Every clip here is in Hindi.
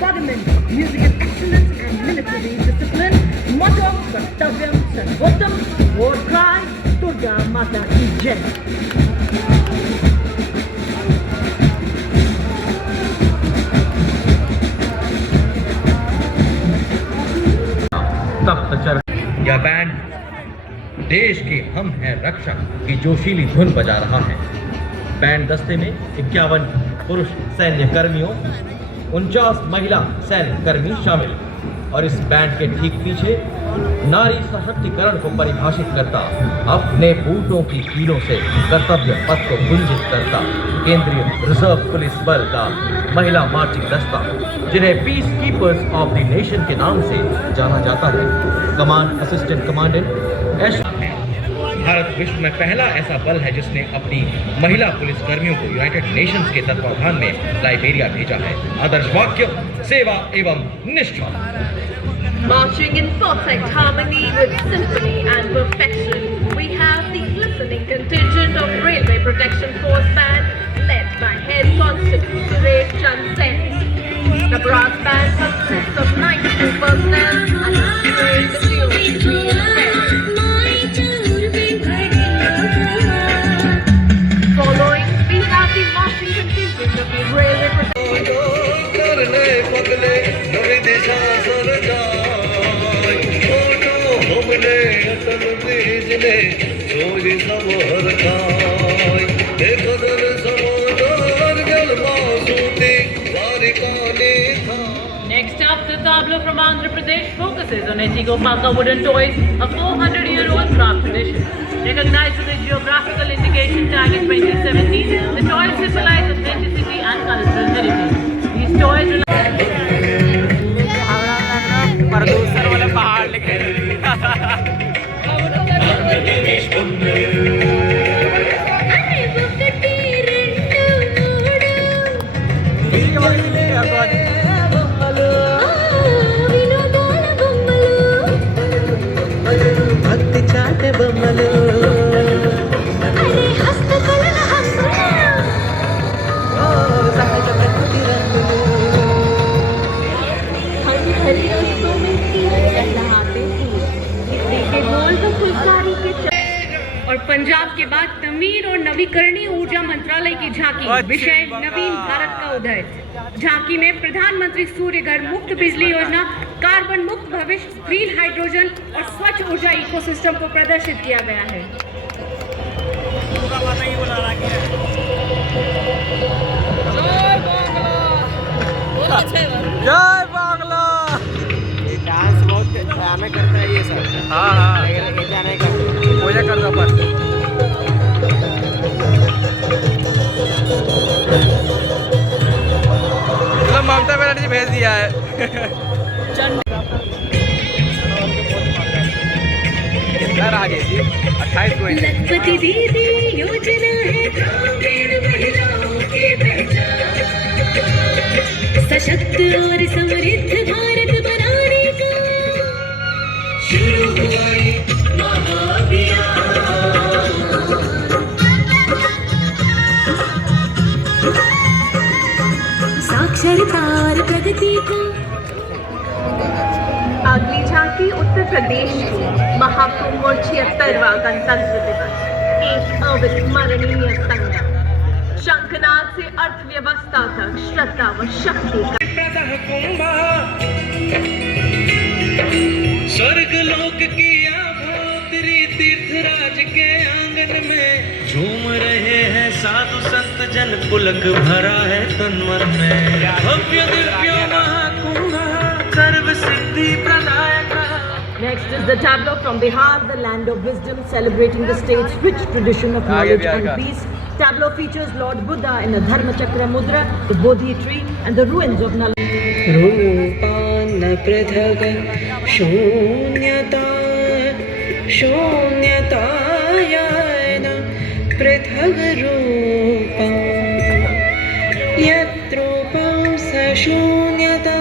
embodiment, music and excellence and military discipline. Motto, Kartavyam Sarvottam, war cry, Durga Mata Ki Jai. यह बैंड देश के हम हैं रक्षक की जोशीली धुन बजा रहा है। बैंड दस्ते में 51 पुरुष सैन्य कर्मियों, 49 महिला सैन्य कर्मी शामिल और इस बैंड के ठीक पीछे नारी सशक्तिकरण को परिभाषित करता, अपने बूटों की कीलों से कर्तव्य पथ को गुंजित करता केंद्रीय रिजर्व पुलिस बल का महिला मार्चिंग दस्ता, जिन्हें peace keepers of the nation के नाम से जाना जाता है। Command assistant commandant S. Bharat विश्व में पहला ऐसा बल है जिसने अपनी महिला पुलिस कर्मियों को यूनाइटेड नेशंस के तत्वाधान में लाइबेरिया भेजा है। आदर्श वाक्य सेवा एवं निष्ठा। Marching in perfect harmony with symphony and perfection, we have the glistening contingent of Railway Protection Force Band, led by Head Constable Suresh Chand Sen. The brass band consists of 92 personnel and is trained in the Following, we have the marching contingent of the Railway Protection Next up, the tableau from Andhra Pradesh focuses on Echigopaka wooden toys, a 400-year-old craft tradition. Recognized with a geographical indication tag in 2017, the toys symbolize authenticity and cultural heritage. These toys और पंजाब के बाद नवीन और नवीकरणीय ऊर्जा मंत्रालय की झांकी, विषय नवीन भारत का उदय। झांकी में प्रधानमंत्री सूर्य घर मुक्त बिजली योजना, कार्बन मुक्त भविष्य, ग्रीन हाइड्रोजन और स्वच्छ ऊर्जा इकोसिस्टम को प्रदर्शित किया गया है। जय बांग्ला। ये डांस बहुत भयानक करता है ये सब। हाँ हाँ, लेकिन जाने का पूजा कर दो पर। चलो ममता बनर्जी भेज दिया है। आगे जी 28 को लखपति दीदी योजना है ग्रामीण महिलाओं की पहचान, सशक्त और समृद्ध भारत बनाने का शुरू हुआ ये महाअभियान। साक्षरता और प्रगति को। अगली झांकी उत्तर प्रदेश की महाकुंभ और 76वां गणतंत्र दिवस, एक अविस्मरणीय संगम। शंखनाद से अर्थव्यवस्था तक श्रद्धा व शक्ति का स्वर्ग लोक की आभोतरी तीर्थराज के आंगन में झूम रहे हैं साधु संत जन, पुलक भरा है तन मन में। भव्य दिव्य महाकुंभ सर्व सिद्धि प्रदायक। Next is the tableau from Bihar, the land of wisdom, celebrating the state's rich tradition of knowledge and peace. Tableau features Lord Buddha in the Dharma Chakra Mudra, the Bodhi tree, and the ruins of Nalanda. रूपान पृथग शून्यता शून्यतायान पृथग रूपं यत्रूपं सशून्यता।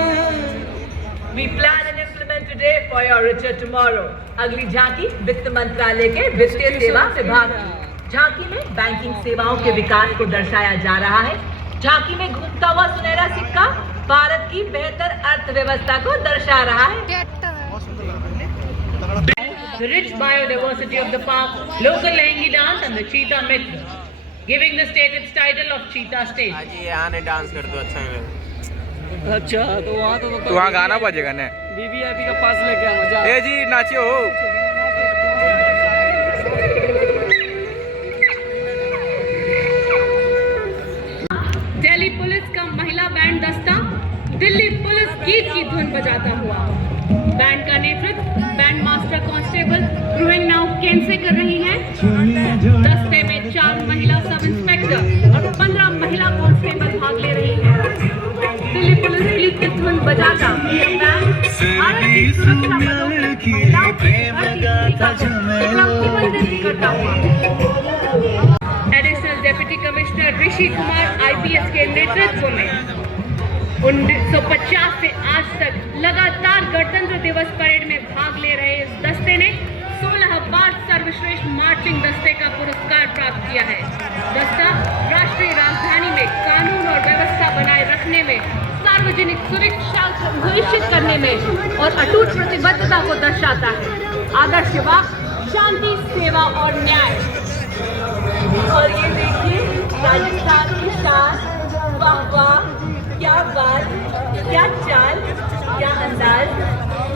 We plan and implement today for your richer tomorrow. अगली झांकी वित्त मंत्रालय के वित्तीय सेवा विभाग की। झांकी में बैंकिंग सेवाओं के विकास को दर्शाया जा रहा है। झांकी में घूमता हुआ सुनहरा सिक्का भारत की बेहतर अर्थव्यवस्था को दर्शा रहा है। The rich biodiversity of the park, local Lehengi dance and the cheetah myth, giving the state its title of Cheetah State. आज ये यहाँ नहीं डांस कर दो अच्छा है। अच्छा तो वहाँ तो वहाँ गाना बजेगा ना। वीवीआईपी का पास लेके आ मजा। ए जी नाचियो। दिल्ली पुलिस का महिला बैंड दस्ता दिल्ली पुलिस गीत की धुन बजाता हुआ। बैंड का नेतृत्व बैंड मास्टर कांस्टेबल रुएन नाउ केन से कर रही हैं। दस्ते में 4 महिला सब इंस्पेक्टर और 15 महिला कांस्टेबल भाग ले रही हैं। दिल्ली पुलिस गीत की धुन बजाता ये बैंड भारत की सुरक्षा बलों में महिलाओं की प्रतिबंधित करता हुआ। Additional deputy commissioner Rishi Kumar IPS के नेतृत्व में 1950 से आज तक लगातार गणतंत्र दिवस परेड में भाग ले रहे इस दस्ते ने 16 बार सर्वश्रेष्ठ मार्चिंग दस्ते का पुरस्कार प्राप्त किया है। दस्ता राष्ट्रीय राजधानी में कानून और व्यवस्था बनाए रखने में, सार्वजनिक सुरक्षा सुनिश्चित करने में और अटूट प्रतिबद्धता को दर्शाता है। आदर्श वाक्य शांति, सेवा और न्याय। और ये देखिए राजस्थान की शान, वाह वाह, क्या बात, क्या चाल, क्या अंदाज।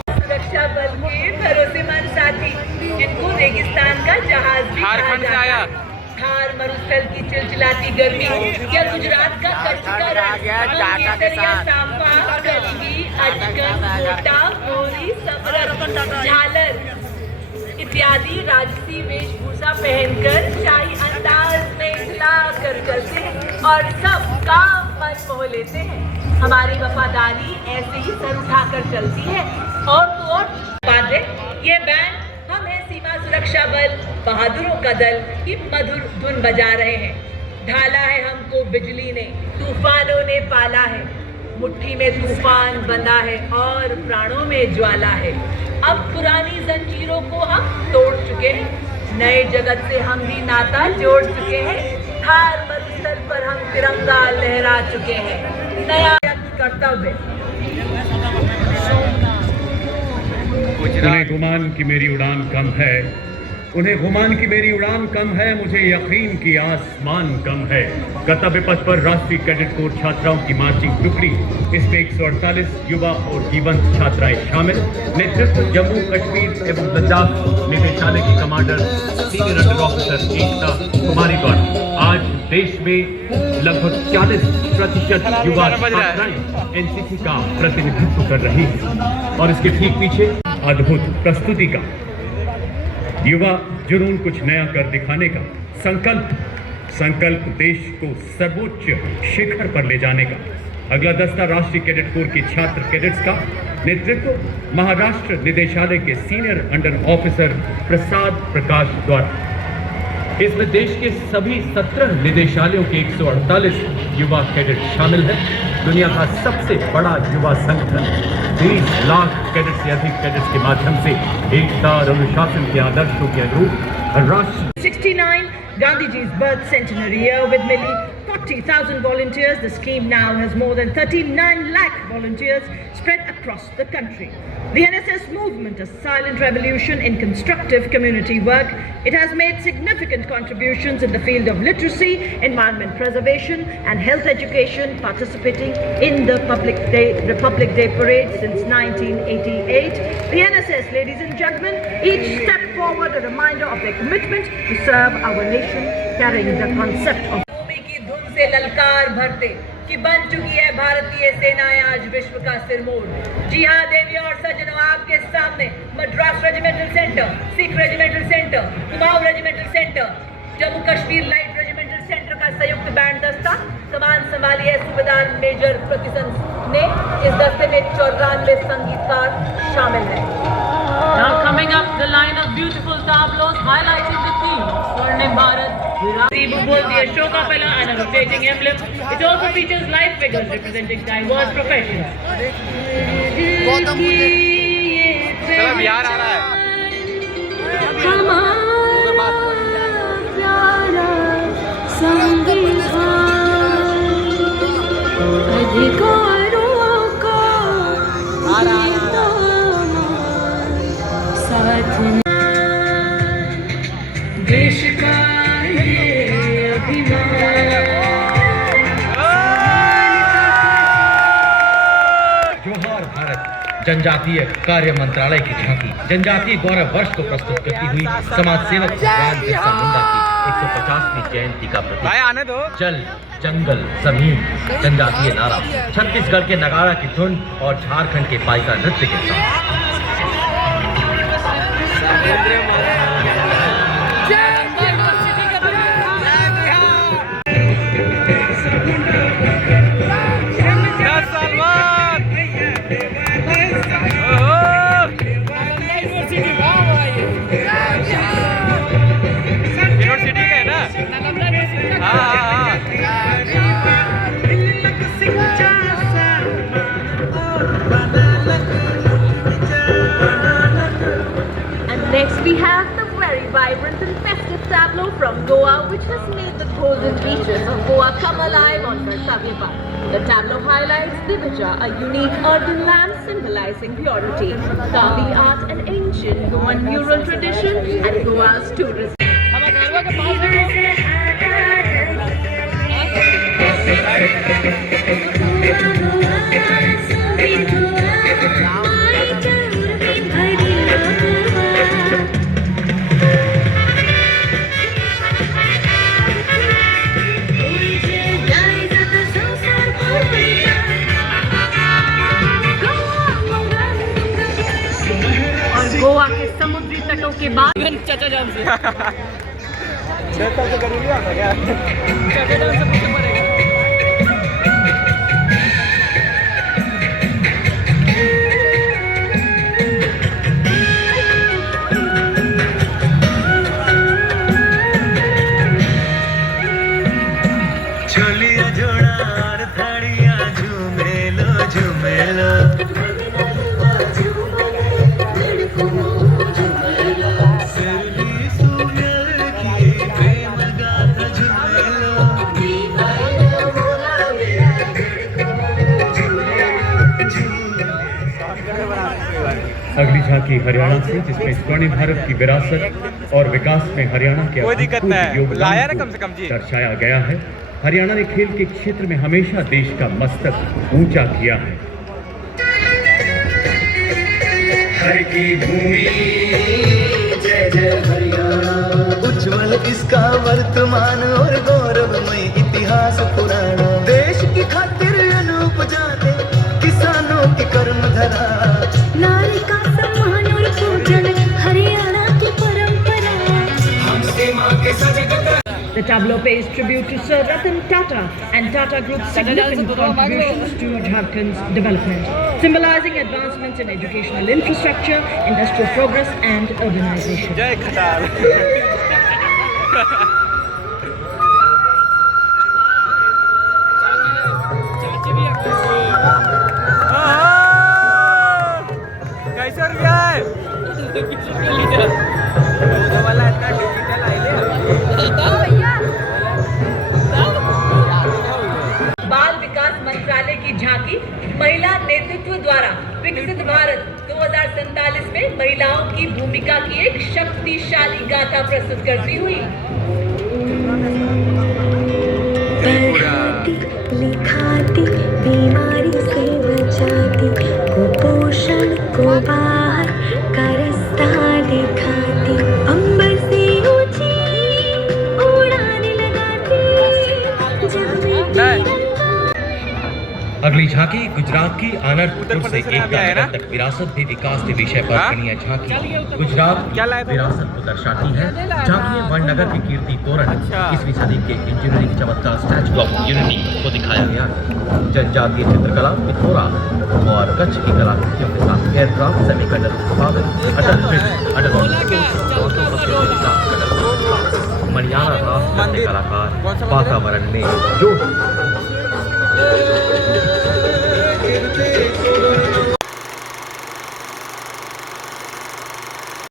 सुरक्षा बल के भरोसेमंद साथी जिनको रेगिस्तान का जहाज भी कहा जाता है। थार मरुस्थल की चिलचिलाती गर्मी या गुजरात का कच्चा झालर इत्यादि राजसी वेशभूषा पहनकर शाही अंदाज में हिला कर चलते हैं और सबका मन मोह लेते हैं। हमारी वफादारी ऐसे ही सर उठाकर चलती है। और तो और बात है, ये बैंड हम है सीमा सुरक्षा बल बहादुरों का दल की मधुर धुन बजा रहे हैं। ढाला है हमको बिजली ने, तूफानों ने पाला है, मुट्ठी में तूफान बंधा है और प्राणों में ज्वाला है। अब पुरानी जंजीरों को हम तोड़ चुके हैं, नए जगत से हम भी नाता जोड़ चुके हैं। थार मरुस्थल पर हम तिरंगा लहरा चुके हैं। नया कर्तव्य। उन्हें गुमान की मेरी उड़ान कम है, उन्हें गुमान की मेरी उड़ान कम है, मुझे यकीन की आसमान कम है। कर्तव्य पथ पर राष्ट्रीय कैडेट कोर छात्राओं की मार्चिंग टुकड़ी, इसमें 148 युवा और जीवंत छात्राएं शामिल। नेतृत्व जम्मू कश्मीर एवं लद्दाख निदेशालय की कमांडर सीनियर अंडर ऑफिसर एकता कुमारी द्वारा। आज देश में लगभग 40% युवा छात्राएं एनसीसी का प्रतिनिधित्व कर रही है और इसके ठीक पीछे अद्भुत प्रस्तुति का युवा जुनून, कुछ नया कर दिखाने का संकल्प देश को सर्वोच्च शिखर पर ले जाने का। अगला दस्ता राष्ट्रीय कैडेट कोर के छात्र कैडेट्स का नेतृत्व महाराष्ट्र निदेशालय के senior under officer Prasad Prakash द्वारा। इसमें देश के सभी 17 निदेशालयों के 148 युवा कैडेट शामिल हैं। दुनिया का सबसे बड़ा युवा संगठन 20 लाख कैडेट से अधिक कैडेट्स के माध्यम से एकता और अनुशासन के आदर्शों के अनुरूप राष्ट्र 69 Gandhiji's birth centenary year with nearly 40,000 volunteers. The scheme now has more than 39 lakh volunteers spread across the country. The NSS movement, a silent revolution in constructive community work, it has made significant contributions in the field of literacy, environment preservation and health education, participating in the Republic Day parade since 1988. The NSS, ladies and gentlemen, each step forward a reminder of their commitment to serve our nation, carrying the concept of भूमि की धुन से ललकार भरते कि बन चुकी है भारतीय सेनाएं आज विश्व का सिरमौर। जी हाँ देवी और सज्जनों, आपके सामने Madras regimental centre, Sikh regimental centre, Kumaon regimental centre, Jammu Kashmir light regimental centre का संयुक्त बैंड दस्ता कमान संभाली है सूबेदार मेजर प्रतिसंस ने। इस दस्ते में 94 संगीतकार शामिल हैं। Now coming up, the line of beautiful tableaus highlighting the theme Swarnim Bharat. Both the Ashoka Pillar and a rotating emblem. It also features live figures representing diverse professions. चलो बिहार आ रहा है। अधिकारों का जनजातीय कार्य मंत्रालय की झांकी जनजातीय गौरव वर्ष को प्रस्तुत करती हुई समाज सेवक भगवान बिरसा मुंडा की 150वीं जयंती का प्रतीक जल जंगल जमीन जनजातीय नारा छत्तीसगढ़ के नगाड़ा की धुन और झारखंड के पाइका नृत्य के साथ। Next we have the very vibrant and festive tableau from Goa, which has made the golden beaches of Goa come alive on Kartavya Path. The tableau highlights Divija, a unique urban land symbolizing purity, Kavi art, an ancient Goan mural tradition, and Goa's tourism. Goa के समुद्री तटों के बाद चाचा जान से छोलिया जोड़ार थाड़िया झूमेलो झूमेलो अगली झांकी हरियाणा से, जिसमें स्वर्णिम भारत की विरासत और विकास में हरियाणा के अभूतपूर्व योगदान को दर्शाया गया है। हरियाणा ने खेल के क्षेत्र में हमेशा देश का मस्तक ऊंचा किया है। हर की भूमि जय जय हरियाणा, उज्जवल इसका वर्तमान और गौरवमय इतिहास पुराना, देश की खातिर अनूप जाते किसानों की कर्म धरा, नारी का सम्मान और पूजन हरियाणा की परंपरा, हमसे मां के सजग। The tableau pays tribute to Sir Ratan Tata and Tata Group's significant contributions to Jharkhand's development, symbolizing advancements in educational infrastructure, industrial progress and urbanization. जय खटाल। कैसे रुपया है? वाला इतना डिजिटल आइडिया। बाल विकास मंत्रालय की झांकी महिला नेतृत्व द्वारा विकसित भारत 2047 में महिलाओं की भूमिका की एक शक्तिशाली गाथा प्रस्तुत करती हुई। पढ़ाती लिखाती बीमारी से बचाती, कुपोषण को बाहर का रास्ता दिखाती, अंबर से ऊंची उड़ान लगाती, जब अगली झांकी गुजरात की आनंदपुर से एकता तक विरासत भी विकास के विषय पर बनी है झांकी। गुजरात विरासत को दर्शाती है। झांकी में वननगर की कीर्ति तोरण 21वीं सदी के इंजीनियरिंग चमत्कार स्टैच्यू ऑफ यूनिटी को दिखाया गया है। जनजातीय चित्रकला, पिथौरा और कच्छ की कलाकृतियों के साथ एयरक्राफ्ट, सेमीकंडक्टर उत्पादन, अटल ब्रिज, मणियारा रास नृत्य कलाकार वातावरण में जो